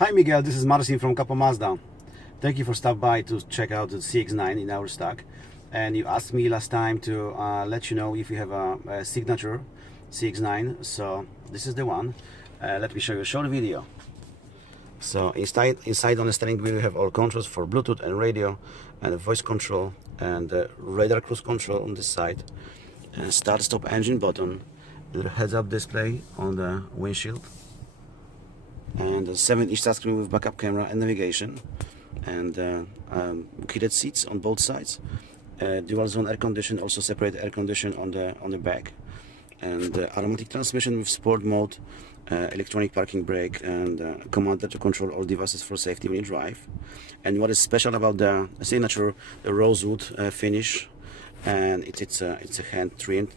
Hi Miguel, this is Marcin from Capo Mazda. Thank you for stopping by to check out the CX-9 in our stock. And you asked me last time to let you know if you have a signature CX-9. So this is the one. Let me show you a short video. So inside on the steering wheel you have all controls for Bluetooth and radio and voice control and radar cruise control on this side. And start stop engine button. Little heads-up display on the windshield. And a 7-inch touchscreen with backup camera and navigation, and heated seats on both sides, dual zone air condition, also separate air condition on the back, and automatic transmission with sport mode, electronic parking brake, and commander to control all devices for safety when you drive. And what is special about the signature, the rosewood finish, and it's a hand trimmed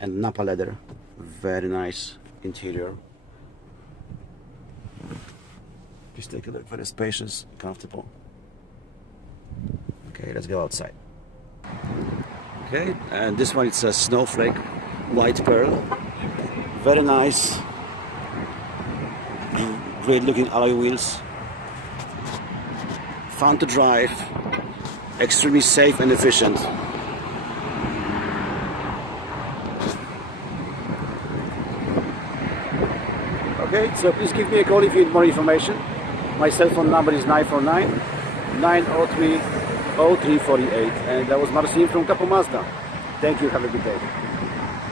and Napa leather, very nice interior. Just take a look, very spacious, comfortable. Okay, let's go outside. Okay, and this one, it's a Snowflake white pearl. Very nice, great looking alloy wheels. Fun to drive, extremely safe and efficient. Okay, so please give me a call if you need more information. My cell phone number is 949-903-0348, and that was Marcin from Capo Mazda. Thank you, have a good day.